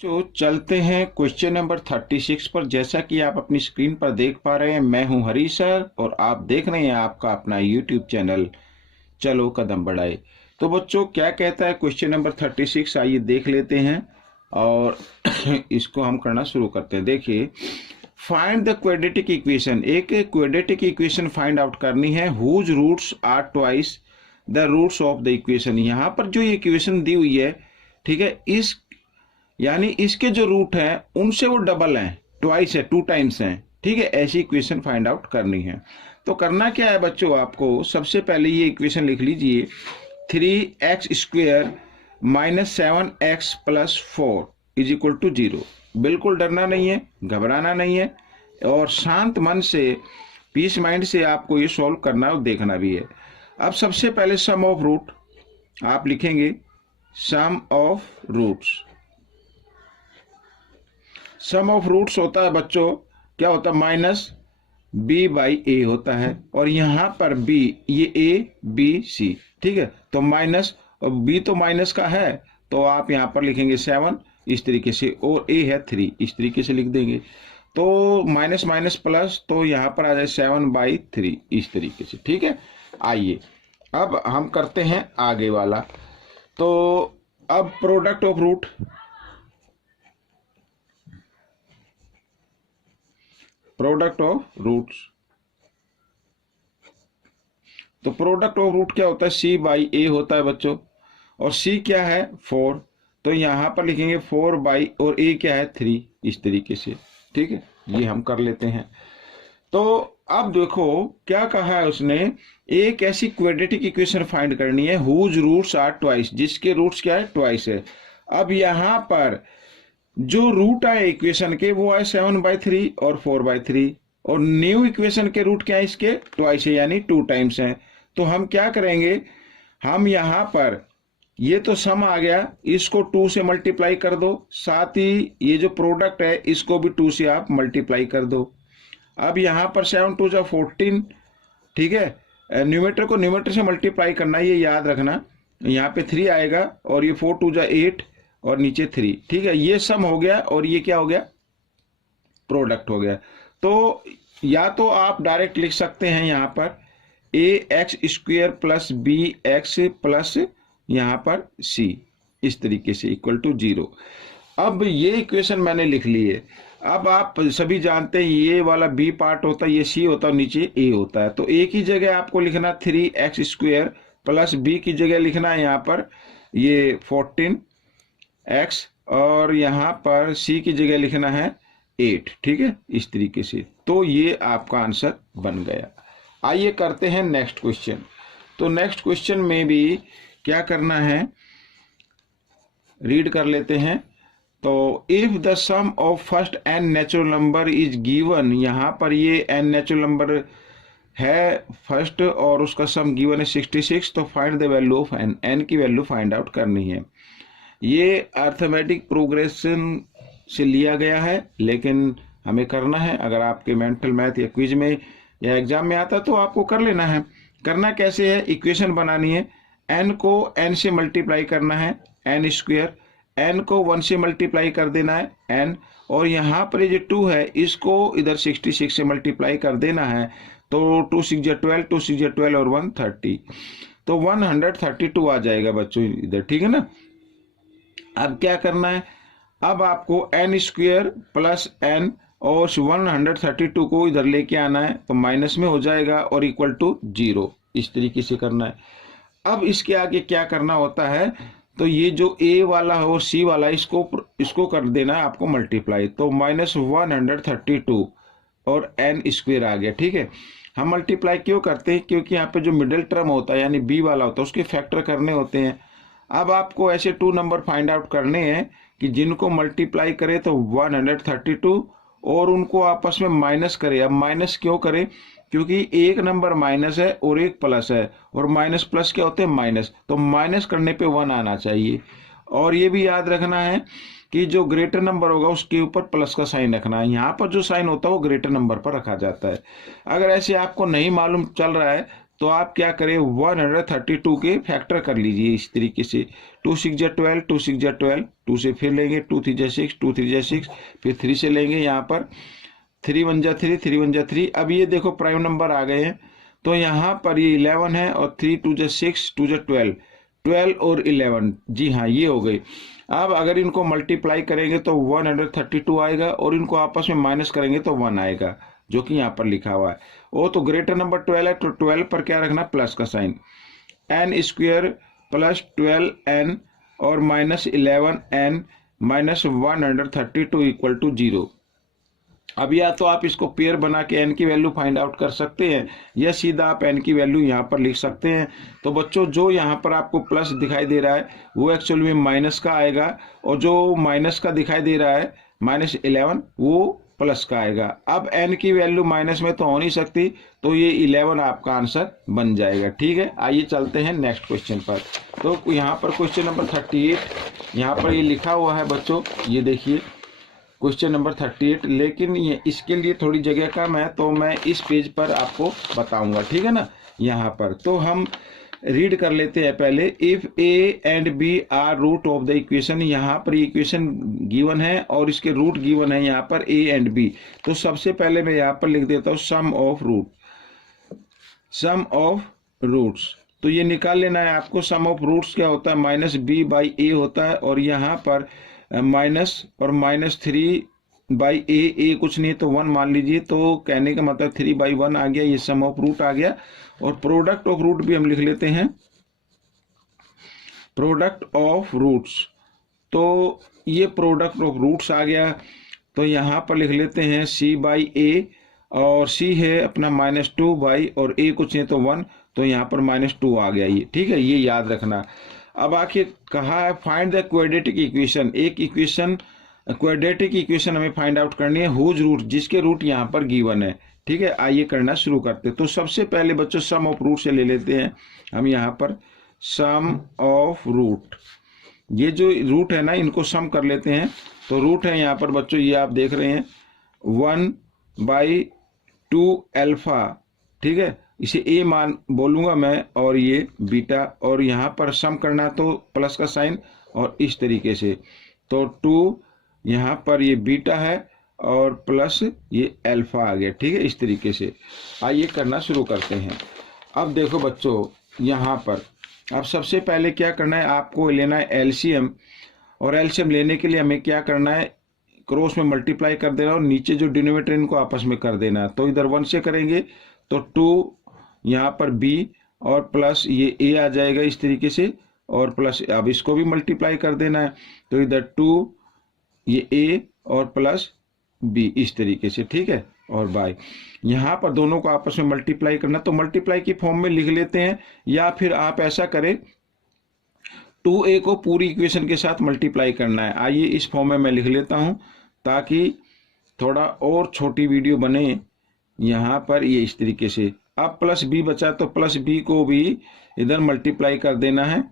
तो चलते हैं क्वेश्चन नंबर 36 पर। जैसा कि आप अपनी स्क्रीन पर देख पा रहे हैं, मैं हूं हरी सर और आप देख रहे हैं आपका अपना यूट्यूब चैनल चलो कदम बढ़ाए। तो बच्चों क्या कहता है क्वेश्चन नंबर 36, आइए देख लेते हैं और इसको हम करना शुरू करते हैं। देखिए, फाइंड द क्वाड्रेटिक इक्वेशन, एक क्वाड्रेटिक इक्वेशन फाइंड आउट करनी है whose roots are twice the roots of the equation. यहाँ पर जो इक्वेशन दी हुई है, ठीक है, इस यानी इसके जो रूट हैं उनसे वो डबल हैं, ट्वाइस है, 2 टाइम्स हैं, ठीक है। ऐसी इक्वेशन फाइंड आउट करनी है। तो करना क्या है बच्चों, आपको सबसे पहले ये इक्वेशन लिख लीजिए, 3x² - 7x + 4 = 0। बिल्कुल डरना नहीं है, घबराना नहीं है और शांत मन से, पीस माइंड से आपको ये सॉल्व करना और देखना भी है। अब सबसे पहले सम ऑफ रूट आप लिखेंगे, sum of roots. Sum of roots होता है बच्चों, क्या होता है, -b/a होता है। और यहां पर b, ये a b c, ठीक है। तो माइनस, और b तो माइनस का है तो आप यहां पर लिखेंगे 7 इस तरीके से, और a है 3 इस तरीके से लिख देंगे। तो माइनस माइनस प्लस, तो यहां पर आ जाए 7/3 इस तरीके से, ठीक है। आइए अब हम करते हैं आगे वाला। तो अब product of root, product of roots, तो प्रोडक्ट ऑफ रूट क्या होता है, c/a होता है बच्चों। और c क्या है, 4, तो यहां पर लिखेंगे 4/, और a क्या है, 3 इस तरीके से, ठीक है। ये हम कर लेते हैं। तो अब देखो क्या कहा है उसने, एक ऐसी क्वाड्रेटिक इक्वेशन फाइंड करनी है हुज रूट्स आर ट्वाइस, जिसके रूट्स क्या है, ट्वाइस है। अब यहां पर जो रूट आए इक्वेशन के वो आए 7/3 और 4/3, और न्यू इक्वेशन के रूट क्या है, इसके ट्वाइस है यानी 2 टाइम्स हैं। तो हम क्या करेंगे, हम यहां पर ये तो सम आ गया, इसको 2 से मल्टीप्लाई कर दो, साथ ही ये जो प्रोडक्ट है इसको भी 2 से आप मल्टीप्लाई कर दो। अब यहां पर 7 2 14, ठीक है। न्यूमेटर को न्यूमेटर से मल्टीप्लाई करना, ये याद रखना। यहाँ पे 3 आएगा और ये 4 2 8 और नीचे 3, ठीक है। ये सम हो गया और ये क्या हो गया, प्रोडक्ट हो गया। तो या तो आप डायरेक्ट लिख सकते हैं यहाँ पर ax² + bx प्लस यहाँ पर c इस तरीके से =0। अब ये इक्वेशन मैंने लिख ली है। अब आप सभी जानते हैं ये वाला b पार्ट होता है, ये c होता है, नीचे a होता है। तो a की जगह आपको लिखना 3x² प्लस b की जगह लिखना है यहाँ पर ये 14x, और यहाँ पर c की जगह लिखना है 8, ठीक है, इस तरीके से। तो ये आपका आंसर बन गया। आइए करते हैं नेक्स्ट क्वेश्चन। तो नेक्स्ट क्वेश्चन में भी क्या करना है, रीड कर लेते हैं। तो if the sum of first n natural number is given, यहाँ पर ये n नेचुरल नंबर है फर्स्ट और उसका सम गिवन है 66, तो find the value of n, n की वैल्यू फाइंड आउट करनी है। ये अर्थमेटिक प्रोग्रेशन से लिया गया है, लेकिन हमें करना है। अगर आपके मेंटल मैथ या क्विज में या एग्जाम में आता तो आपको कर लेना है। करना कैसे है, इक्वेशन बनानी है, n को n से मल्टीप्लाई करना है, n², n को 1 से मल्टीप्लाई कर देना है n, और यहाँ पर ये जो 2 है इसको इधर 66 से मल्टीप्लाई कर देना है। तो 2 6 12, 2 6 12 और 1 30, तो 132 आ जाएगा बच्चों इधर, ठीक है ना। अब क्या करना है, अब आपको n² प्लस n और 132 को इधर लेके आना है, तो माइनस में हो जाएगा और =0 इस तरीके से करना है। अब इसके आगे क्या करना होता है, तो ये जो a वाला है और c वाला इसको कर देना है आपको मल्टीप्लाई, तो -132 और n² आ गया, ठीक है। हम मल्टीप्लाई क्यों करते हैं, क्योंकि यहाँ पे जो मिडिल टर्म होता है यानी b वाला होता है उसके फैक्टर करने होते हैं। अब आपको ऐसे 2 नंबर फाइंड आउट करने हैं कि जिनको मल्टीप्लाई करे तो 132 और उनको आपस में माइनस करे। अब माइनस क्यों करें, क्योंकि एक नंबर माइनस है और एक प्लस है, और माइनस प्लस क्या होते हैं, माइनस, तो माइनस करने पे 1 आना चाहिए। और ये भी याद रखना है कि जो ग्रेटर नंबर होगा उसके ऊपर प्लस का साइन रखना है। यहाँ पर जो साइन होता है वो ग्रेटर नंबर पर रखा जाता है। अगर ऐसे आपको नहीं मालूम चल रहा है तो आप क्या करें 132 के फैक्टर कर लीजिए इस तरीके से। 2 6 जा 12, 2 6 जा 12, 2 से फिर लेंगे 2 3 जा 6, 2 3 जा 6, फिर 3 से लेंगे यहाँ पर 3 1 जा 3, 3 1 जा 3। अब ये देखो प्राइम नंबर आ गए हैं, तो यहाँ पर ये 11 है और 3 2 जा 6, 2 जा 12, 12 और 11, जी हाँ ये हो गई। अब अगर इनको मल्टीप्लाई करेंगे तो 132 आएगा और इनको आपस में माइनस करेंगे तो 1 आएगा, जो कि यहाँ पर लिखा हुआ है। वो तो ग्रेटर नंबर 12 है, तो 12 पर क्या रखना, प्लस का sign, N square plus 12n और minus 11n minus 132 equal to 0। अब या तो आप इसको पेयर बना के n की वैल्यू फाइंड आउट कर सकते हैं, या सीधा आप n की वैल्यू यहाँ पर लिख सकते हैं। तो बच्चों जो यहाँ पर आपको प्लस दिखाई दे रहा है वो एक्चुअल में माइनस का आएगा, और जो माइनस का दिखाई दे रहा है -11 वो प्लस का आएगा। अब n की वैल्यू माइनस में तो हो नहीं सकती, तो ये 11 आपका आंसर बन जाएगा। ठीक है, आइए चलते हैं नेक्स्ट क्वेश्चन पर। तो यहाँ पर क्वेश्चन नंबर 38 यहाँ पर ये लिखा हुआ है बच्चों, ये देखिए क्वेश्चन नंबर 38, लेकिन ये इसके लिए थोड़ी जगह कम है, तो मैं इस पेज पर आपको बताऊंगा, ठीक है ना। यहाँ पर तो हम रीड कर लेते हैं पहले। If a and b are root of the equation, यहाँ पर इक्वेशन गिवन है और इसके रूट गिवन है यहाँ पर ए एंड बी। तो सबसे पहले मैं यहाँ पर लिख देता हूँ sum of root, sum of roots. तो ये निकाल लेना है आपको। सम ऑफ रूट्स क्या होता है, -b/a होता है, और यहाँ पर माइनस और -3/a, ए कुछ नहीं तो 1 मान लीजिए, तो कहने का मतलब 3/1 आ गया, ये सम ऑफ रूट आ गया। और प्रोडक्ट ऑफ रूट भी हम लिख लेते हैं, प्रोडक्ट ऑफ रूट्स। तो ये प्रोडक्ट ऑफ रूट्स आ गया, तो यहाँ पर लिख लेते हैं c/a, और c है अपना -2 और a कुछ नहीं तो 1, तो यहाँ पर -2 आ गया ये, ठीक है, ये याद रखना। अब आखिर कहा है फाइंड द क्वाड्रेटिक इक्वेशन, एक इक्वेशन क्वाड्रेटिक इक्वेशन हमें फाइंड आउट करनी है, हुज रूट, जिसके रूट यहाँ पर गिवन है। ठीक है, आइए करना शुरू करते। तो सबसे पहले बच्चों सम ऑफ रूट से ले लेते हैं हम यहाँ पर सम ऑफ रूट। ये जो रूट है ना इनको सम कर लेते हैं। तो रूट है यहाँ पर बच्चों, ये आप देख रहे हैं 1/2 अल्फा, ठीक है, इसे ए मान बोलूंगा मैं, और ये बीटा, और यहाँ पर सम करना तो प्लस का साइन और इस तरीके से। तो 2 यहाँ पर ये बीटा है और प्लस ये अल्फा आ गया, ठीक है, इस तरीके से। आइए करना शुरू करते हैं। अब देखो बच्चों यहाँ पर अब सबसे पहले क्या करना है, आपको लेना है एलसीएम, और एलसीएम लेने के लिए हमें क्या करना है, क्रॉस में मल्टीप्लाई कर देना और नीचे जो डिनोमिनेटर इनको आपस में कर देना है। तो इधर 1 से करेंगे तो 2 यहाँ पर b और प्लस ये a आ जाएगा इस तरीके से, और प्लस अब इसको भी मल्टीप्लाई कर देना है। तो इधर 2 ये a और प्लस b इस तरीके से, ठीक है, और बाय यहाँ पर दोनों को आपस में मल्टीप्लाई करना। तो मल्टीप्लाई की फॉर्म में लिख लेते हैं, या फिर आप ऐसा करें 2a को पूरी इक्वेशन के साथ मल्टीप्लाई करना है। आइए इस फॉर्म में मैं लिख लेता हूँ ताकि थोड़ा और छोटी वीडियो बने। यहाँ पर ये इस तरीके से, अब प्लस b बचा तो प्लस b को भी इधर मल्टीप्लाई कर देना है,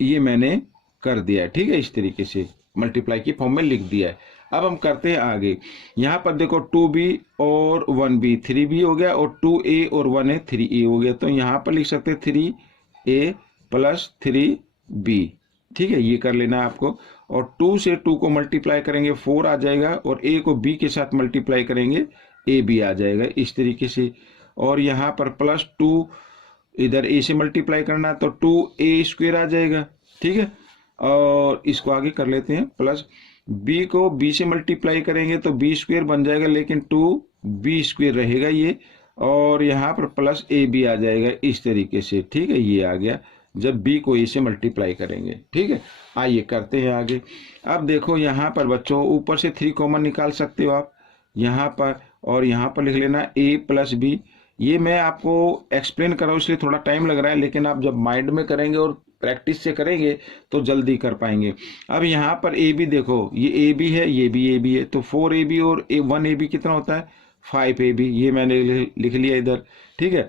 ये मैंने कर दिया है, ठीक है, इस तरीके से मल्टीप्लाई की फॉर्म में लिख दिया है। अब हम करते हैं आगे। यहाँ पर देखो 2b और 1b, 3b हो गया, और 2a और 1a 3a हो गया। तो यहाँ पर लिख सकते हैं 3a प्लस 3b, ठीक है, ये कर लेना है आपको। और 2 से 2 को मल्टीप्लाई करेंगे 4 आ जाएगा, और a को b के साथ मल्टीप्लाई करेंगे a भी आ जाएगा इस तरीके से। और यहाँ पर प्लस 2 इधर a से मल्टीप्लाई करना तो 2a² आ जाएगा, ठीक है। और इसको आगे कर लेते हैं, प्लस b को b से मल्टीप्लाई करेंगे तो b² बन जाएगा, लेकिन 2b² रहेगा ये, और यहाँ पर प्लस a भी आ जाएगा इस तरीके से, ठीक है, ये आ गया जब b को a से मल्टीप्लाई करेंगे, ठीक है। आइए करते हैं आगे। अब देखो यहाँ पर बच्चों ऊपर से 3 कॉमन निकाल सकते हो आप यहाँ पर, और यहाँ पर लिख लेना a प्लस b। ये मैं आपको एक्सप्लेन कर रहा हूँ इसलिए थोड़ा टाइम लग रहा है, लेकिन आप जब माइंड में करेंगे और प्रैक्टिस से करेंगे तो जल्दी कर पाएंगे। अब यहाँ पर ए बी देखो, ये ए बी है, ये भी ए बी है, तो 4ab और 1ab कितना होता है 5ab, ये मैंने लिख लिया इधर, ठीक है।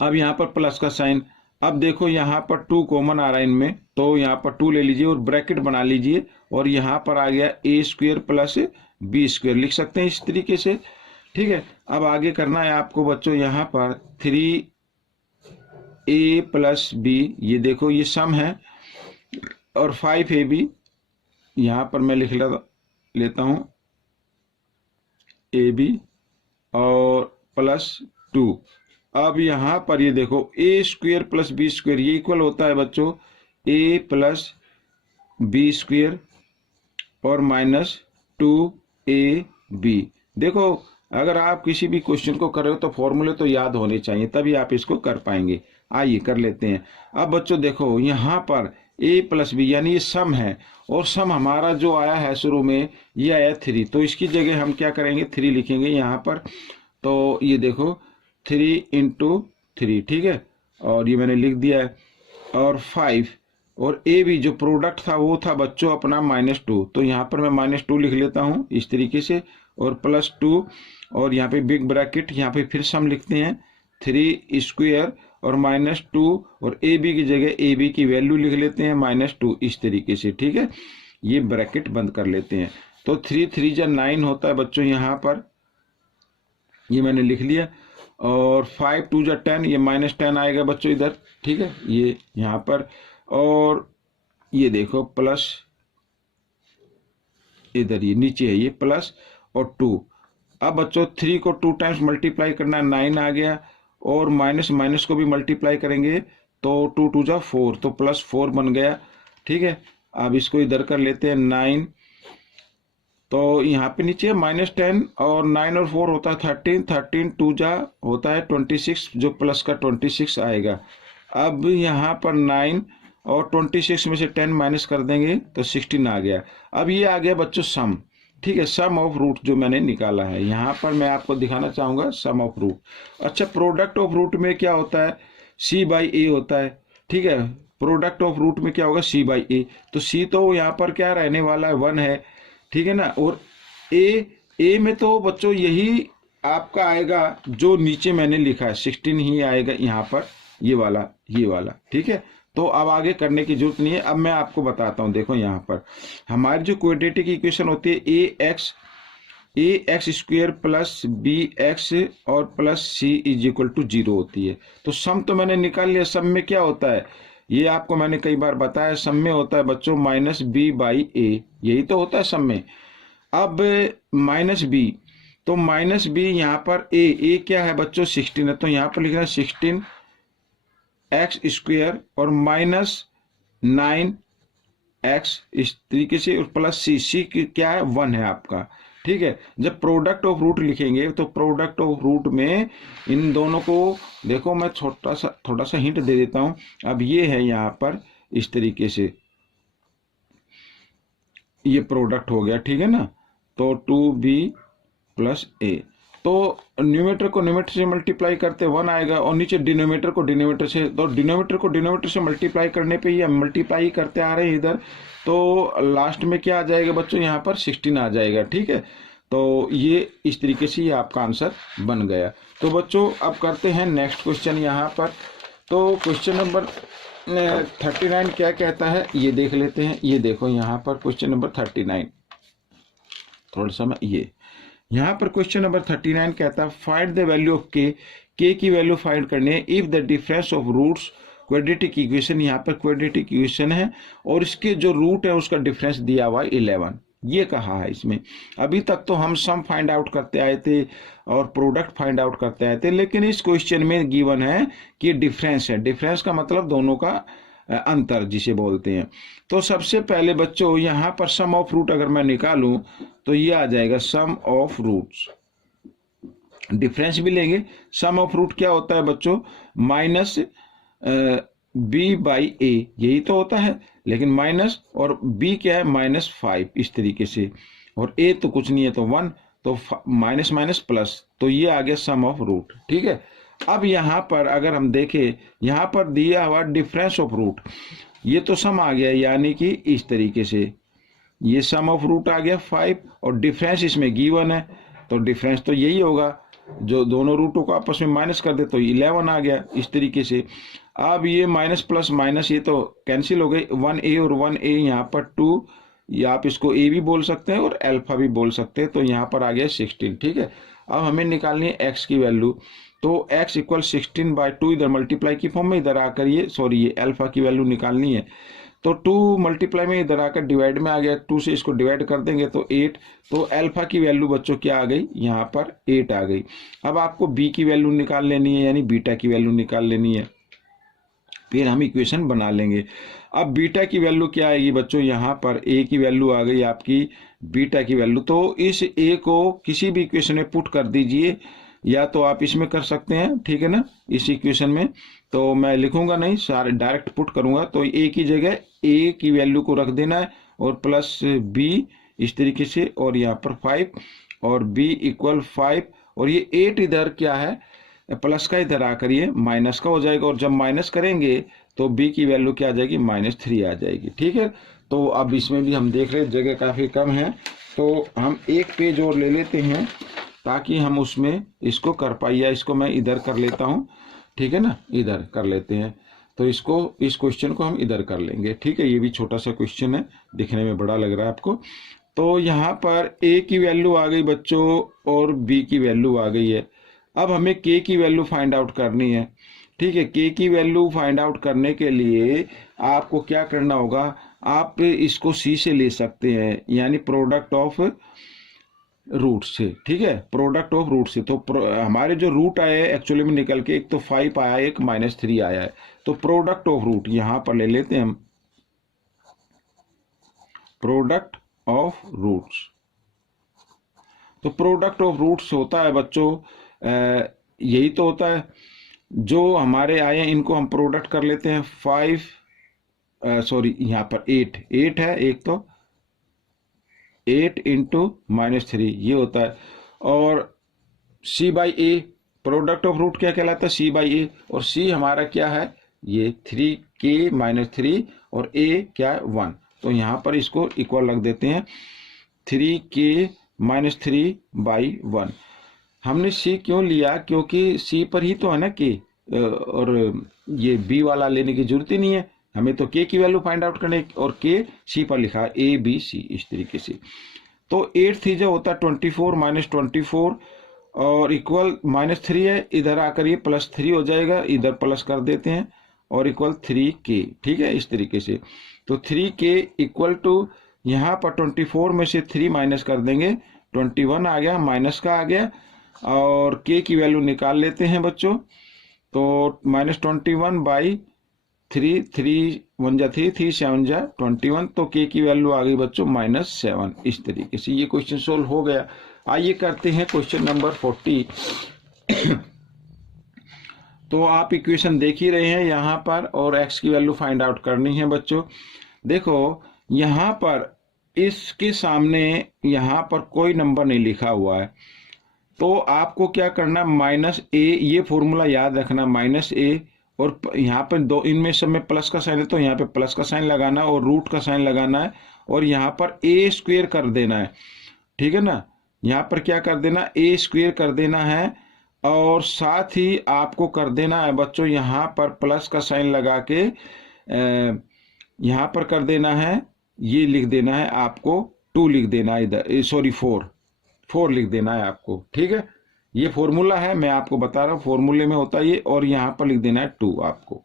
अब यहाँ पर प्लस का साइन। अब देखो यहाँ पर 2 कॉमन आ रहा है इनमें, तो यहाँ पर 2 ले लीजिए और ब्रैकेट बना लीजिए, और यहाँ पर आ गया a² प्लस b² लिख सकते हैं इस तरीके से, ठीक है। अब आगे करना है आपको बच्चों, यहाँ पर 3a प्लस बी, ये देखो ये सम है, और 5ab यहाँ पर मैं लिख लेता हूँ ab और प्लस 2। अब यहाँ पर ये देखो a square plus b square, ये इक्वल होता है बच्चों a प्लस बी स्क्वेयर और माइनस 2ab। देखो अगर आप किसी भी क्वेश्चन को कर रहे हो तो फॉर्मूले तो याद होने चाहिए, तभी आप इसको कर पाएंगे। आइए कर लेते हैं। अब बच्चों देखो यहाँ पर a प्लस बी यानी ये सम है, और सम हमारा जो आया है शुरू में ये आया 3, तो इसकी जगह हम क्या करेंगे 3 लिखेंगे यहाँ पर। तो ये देखो 3 × 3, ठीक है, और ये मैंने लिख दिया है, और 5 और ए भी जो प्रोडक्ट था वो था बच्चों अपना -2, तो यहाँ पर मैं -2 लिख लेता हूँ इस तरीके से, और +2 और यहाँ पे बिग ब्रैकेट, यहाँ पे फिर सम लिखते हैं 3 स्क्वायर और -2 और ए बी की जगह ए बी की वैल्यू लिख लेते हैं -2 इस तरीके से, ठीक है। ये ब्रैकेट बंद कर लेते हैं, तो 3 3 जा 9 होता है बच्चों यहाँ पर, ये मैंने लिख लिया, और 5 2 जा 10, ये -10 आएगा बच्चों इधर, ठीक है, ये यहाँ पर, और ये देखो प्लस इधर ये नीचे है ये प्लस और 2। अब बच्चों 3 को 2 टाइम्स मल्टीप्लाई करना है, 9 आ गया, और माइनस माइनस को भी मल्टीप्लाई करेंगे तो 2 2 जा 4, तो +4 बन गया, ठीक है। अब इसको इधर कर लेते हैं 9, तो यहाँ पे नीचे -10 और 9 और 4 होता है 13, 13 2 जा होता है 26, जो प्लस का 26 आएगा। अब यहाँ पर 9 और 26 में से 10 माइनस कर देंगे तो 16 आ गया। अब ये आ गया बच्चों सम, ठीक है, सम ऑफ रूट जो मैंने निकाला है, यहाँ पर मैं आपको दिखाना चाहूँगा सम ऑफ रूट। अच्छा, प्रोडक्ट ऑफ रूट में क्या होता है c/a होता है, ठीक है। प्रोडक्ट ऑफ रूट में क्या होगा c/a, तो c तो यहाँ पर क्या रहने वाला है 1 है, ठीक है ना, और a में तो बच्चों यही आपका आएगा जो नीचे मैंने लिखा है 16 ही आएगा यहाँ पर, ये वाला, ठीक है। तो अब आगे करने की जरूरत नहीं है, अब मैं आपको बताता हूँ। देखो यहाँ पर हमारी जो क्वाड्रेटिक इक्वेशन होती है ax स्क्वेयर प्लस bx और प्लस c = 0 होती है। तो सम तो मैंने निकाल लिया, सम में क्या होता है ये आपको मैंने कई बार बताया, सम में होता है बच्चों -b/a, यही तो होता है सम में। अब -b, तो -b यहाँ पर a क्या है बच्चों 16 है, तो यहाँ पर लिखना 16 x स्क्वेयर और -9x इस तरीके से, और प्लस c क्या है 1 है आपका, ठीक है। जब प्रोडक्ट ऑफ रूट लिखेंगे तो प्रोडक्ट ऑफ रूट में इन दोनों को देखो, मैं थोड़ा सा हिंट दे देता हूं। अब ये है यहाँ पर इस तरीके से, ये प्रोडक्ट हो गया, ठीक है ना, तो 2b + a, तो न्यूमेटर को न्यूमेटर से मल्टीप्लाई करते 1 आएगा, और नीचे डिनोमिनेटर को डिनोमिनेटर से, तो डिनोमिनेटर को डिनोमिनेटर से मल्टीप्लाई करने पे ही मल्टीप्लाई करते आ रहे हैं इधर, तो लास्ट में क्या आ जाएगा बच्चों यहाँ पर 16 आ जाएगा, ठीक है। तो ये इस तरीके से ये आपका आंसर बन गया। तो बच्चों अब करते हैं नेक्स्ट क्वेश्चन यहाँ पर। तो क्वेश्चन नंबर 39 क्या कहता है ये देख लेते हैं। ये देखो यहाँ पर क्वेश्चन नंबर 39, थोड़ा सा मैं ये यहाँ पर क्वेश्चन नंबर 39 कहता है find the value of k की वैल्यू फाइंड करनी है if the difference of roots quadratic equation, यहाँ पर क्वाड्रेटिक इक्वेशन है और इसके जो रूट है उसका डिफरेंस दिया हुआ है 11, ये कहा है इसमें। अभी तक तो हम सम फाइंड आउट करते आए थे और प्रोडक्ट फाइंड आउट करते आए थे, लेकिन इस क्वेश्चन में गिवन है कि डिफरेंस है। डिफरेंस का मतलब दोनों का अंतर जिसे बोलते हैं। तो सबसे पहले बच्चों यहाँ पर सम ऑफ रूट अगर मैं निकालूं तो ये आ जाएगा सम ऑफ रूट्स, डिफरेंस भी लेंगे। सम ऑफ रूट क्या होता है बच्चों -b/a, यही तो होता है, लेकिन माइनस और b क्या है -5 इस तरीके से, और a तो कुछ नहीं है तो 1, तो माइनस माइनस प्लस, तो ये आ गया सम ऑफ रूट, ठीक है। अब यहाँ पर अगर हम देखें, यहाँ पर दिया हुआ डिफरेंस ऑफ रूट, ये तो सम आ गया, यानी कि इस तरीके से ये सम ऑफ रूट आ गया 5 और डिफरेंस इसमें गिवन है, तो डिफरेंस तो यही होगा, जो दोनों रूटों को आपस में माइनस कर दे तो 11 आ गया इस तरीके से। अब ये माइनस प्लस माइनस ये तो कैंसिल हो गई, 1a और 1a यहाँ पर 2, या आप इसको a भी बोल सकते हैं और अल्फा भी बोल सकते हैं, तो यहाँ पर आ गया 16, ठीक है। अब हमें निकालनी है x की वैल्यू, तो x इक्वल 16/2 इधर मल्टीप्लाई की फॉर्म में, इधर आकर ये अल्फा की वैल्यू निकालनी है। तो 2 मल्टीप्लाई में इधर आकर डिवाइड में आ गया, 2 से इसको डिवाइड कर देंगे तो 8। तो अल्फा की वैल्यू बच्चों क्या आ गई, यहाँ पर 8 आ गई। अब आपको b की वैल्यू निकाल लेनी है, यानी बीटा की वैल्यू निकाल लेनी है, फिर हम इक्वेशन बना लेंगे। अब बीटा की वैल्यू क्या आएगी बच्चों, यहाँ पर a की वैल्यू आ गई आपकी बीटा की वैल्यू। तो इस a को किसी भी इक्वेशन में पुट कर दीजिए, या तो आप इसमें कर सकते हैं, ठीक है ना, इस इक्वेशन में। तो मैं लिखूंगा नहीं, सारे डायरेक्ट पुट करूंगा। तो a की जगह a की वैल्यू को रख देना है और प्लस b इस तरीके से, और यहाँ पर 5 और b इक्वल 5, और ये 8 इधर क्या है प्लस का, इधर आकर ये माइनस का हो जाएगा, और जब माइनस करेंगे तो b की वैल्यू क्या आ जाएगी, -3 आ जाएगी, ठीक है। तो अब इसमें भी हम देख रहे हैं जगह काफ़ी कम है, तो हम एक पेज और ले लेते हैं ताकि हम उसमें इसको कर पाए, या इसको मैं इधर कर लेता हूँ, ठीक है ना, इधर कर लेते हैं। तो इसको, इस क्वेश्चन को हम इधर कर लेंगे, ठीक है। ये भी छोटा सा क्वेश्चन है, दिखने में बड़ा लग रहा है आपको। तो यहाँ पर a की वैल्यू आ गई बच्चों और b की वैल्यू आ गई है। अब हमें k की वैल्यू फाइंड आउट करनी है, ठीक है। k की वैल्यू फाइंड आउट करने के लिए आपको क्या करना होगा, आप इसको c से ले सकते हैं, यानी प्रोडक्ट ऑफ रूट से, ठीक है, प्रोडक्ट ऑफ रूट से। तो हमारे जो रूट आए हैं एक्चुअली में निकल के, एक तो 5 आया है, एक -3 आया है। तो प्रोडक्ट ऑफ रूट यहाँ पर ले लेते हैं हम, प्रोडक्ट ऑफ रूट्स। तो प्रोडक्ट ऑफ रूट्स होता है बच्चों, यही तो होता है, जो हमारे आए हैं इनको हम प्रोडक्ट कर लेते हैं। 5 यहाँ पर 8 है, एक तो 8 इंटू -3 ये होता है, और c/a प्रोडक्ट ऑफ रूट क्या कहलाता है, c/a, और c हमारा क्या है, ये 3k - 3 और a क्या है 1। तो यहाँ पर इसको इक्वल रख देते हैं, 3k - 3/1। हमने c क्यों लिया, क्योंकि c पर ही तो है ना k, और ये b वाला लेने की जरूरत ही नहीं है, हमें तो k की वैल्यू फाइंड आउट करने, और k c पर लिखा है a b c इस तरीके से। तो 8 3 जो होता है 24 - 24 और इक्वल -3 है, इधर आकर ये +3 हो जाएगा, इधर प्लस कर देते हैं और इक्वल 3k, ठीक है, इस तरीके से। तो 3k इक्वल टू यहाँ पर 24 में से 3 माइनस कर देंगे, 21 आ गया, माइनस का आ गया, और k की वैल्यू निकाल लेते हैं बच्चों। तो -21/3, 3 1 जा 3, 3 7 जा 21, तो k की वैल्यू आ गई बच्चों -7। इस तरीके से ये क्वेश्चन सोल्व हो गया। आइए करते हैं क्वेश्चन नंबर 40। तो आप इक्वेशन देख ही रहे हैं यहाँ पर, और x की वैल्यू फाइंड आउट करनी है बच्चों। देखो यहाँ पर इसके सामने यहाँ पर कोई नंबर नहीं लिखा हुआ है, तो आपको क्या करना, -a, ये फॉर्मूला याद रखना, -a, और यहाँ पर दो, इनमें सब में प्लस का साइन है तो यहाँ पे प्लस का साइन लगाना और रूट का साइन लगाना है, और यहाँ पर a² कर देना है, ठीक है ना। यहाँ पर क्या कर देना, a² कर देना है, और साथ ही आपको कर देना है बच्चों यहाँ पर प्लस का साइन लगा के यहाँ पर कर देना है, ये लिख देना है आपको, 2 लिख देना है इधर, सॉरी 4 लिख देना है आपको, ठीक है। ये फॉर्मूला है, मैं आपको बता रहा हूँ फॉर्मूले में होता है ये, और यहाँ पर लिख देना है 2 आपको।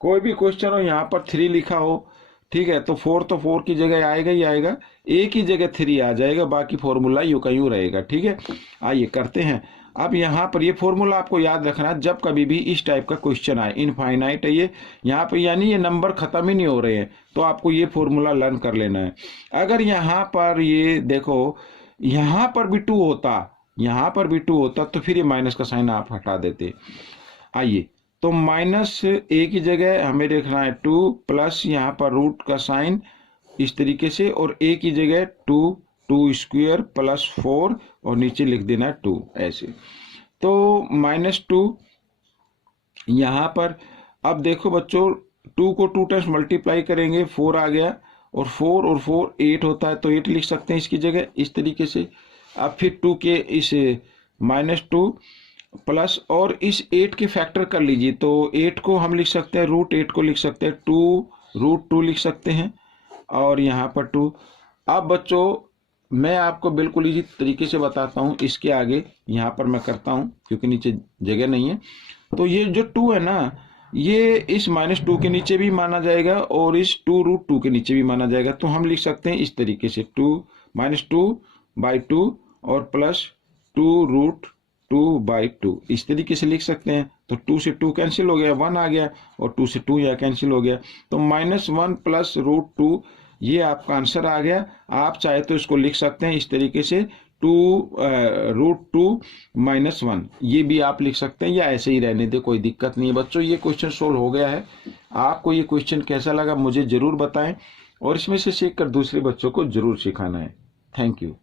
कोई भी क्वेश्चन हो यहाँ पर 3 लिखा हो, ठीक है, तो 4 की जगह आएगा ही आएगा, a की जगह 3 आ जाएगा, बाकी फॉर्मूला यूं का यूं रहेगा, ठीक है। आइए करते हैं। अब यहाँ पर ये फॉर्मूला आपको याद रखना, जब कभी भी इस टाइप का क्वेश्चन आए, इनफाइनाइट है ये यहाँ पर, यानी ये नंबर खत्म ही नहीं हो रहे हैं, तो आपको ये फॉर्मूला लर्न कर लेना है। अगर यहाँ पर ये देखो, यहाँ पर भी 2 होता, यहाँ पर भी 2 होता, तो फिर ये माइनस का साइन आप हटा देते। आइए, तो -a की जगह हमें देखना है 2, प्लस यहाँ पर रूट का साइन इस तरीके से, और a की जगह 2² प्लस 4, और नीचे लिख देना है 2 ऐसे। तो -2 यहाँ पर, अब देखो बच्चों 2 को 2 टाइम्स मल्टीप्लाई करेंगे, 4 आ गया, और 4 8 होता है, तो 8 लिख सकते हैं इसकी जगह इस तरीके से। अब फिर 2 के इस -2 प्लस, और इस 8 के फैक्टर कर लीजिए, तो 8 को हम लिख सकते हैं, √8 को लिख सकते हैं 2 √2 लिख सकते हैं, और यहाँ पर 2। अब बच्चों मैं आपको बिल्कुल इसी तरीके से बताता हूँ। इसके आगे यहाँ पर मैं करता हूँ क्योंकि नीचे जगह नहीं है। तो ये जो 2 है ना, ये इस -2 के नीचे भी माना जाएगा और इस 2√2 के नीचे भी माना जाएगा। तो हम लिख सकते हैं इस तरीके से 2 और प्लस 2√2/2 इस तरीके से लिख सकते हैं। तो 2 से 2 कैंसिल हो गया, 1 आ गया, और 2 से 2 यहाँ कैंसिल हो गया। तो -1 प्लस √2 ये आपका आंसर आ गया। आप चाहे तो इसको लिख सकते हैं इस तरीके से 2√2 -1, ये भी आप लिख सकते हैं, या ऐसे ही रहने दे, कोई दिक्कत नहीं है बच्चों। ये क्वेश्चन सोल्व हो गया है। आपको ये क्वेश्चन कैसा लगा मुझे जरूर बताएं, और इसमें से सीख कर दूसरे बच्चों को जरूर सिखाना है। Thank you.